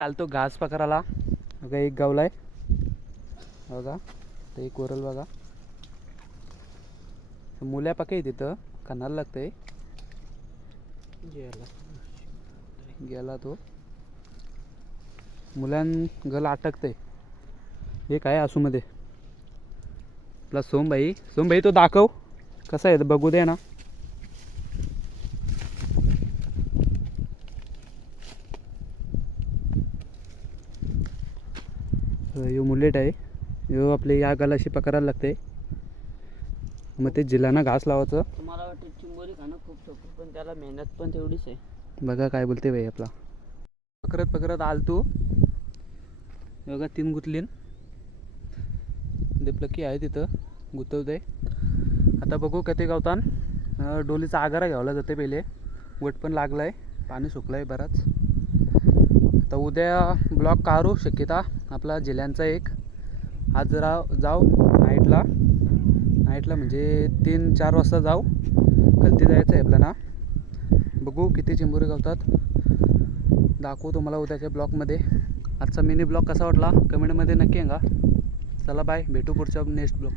चालतो घास पकडायला. बघा एक गावलाय बघा, ते एक वरल बघा. मुल्या पके तिथं खानाला लागतंय. गेला तो मुलां गल अटकतंय. हे काय आसूमध्ये आपला सोमभाई तो दाखव कसा आहे बघू दे ना. यो मुलेट आहे. यो आपले या गालाशी पकडायला लागते. मग ते जिलांना घास लावायचं. तुम्हाला वाटतं चिंबोरी खाणं खूप सोपं, पण त्याला मेहनत पण तेवढीच आहे. बघा काय बोलते भाई आपला. पकड़त आल तू बघा 3 गुतलीन. दिपलकी आहे तिथं गुतवते. आता बघू कधी गावतान. डोलीचा आगारा घ्यावला जाते पहिले. वट पण लागलाय, पाणी सुकलंय बराच. आता उद्या ब्लॉक काढू शक्यता आपला जिल्ह्यांचा एक. आज जरा जाऊ नाईटला म्हणजे 3-4 वाजता जाऊ. कलती जायचं आहे आपल्याला. बघू किती चिंबोरी गावतात, दाखवू तुम्हाला उद्याच्या ब्लॉगमध्ये. आजचा मिनी ब्लॉग कसा वाटला कमेंटमध्ये नक्की सांगा. चला बाय, भेटू पुढच्या नेक्स्ट ब्लॉग.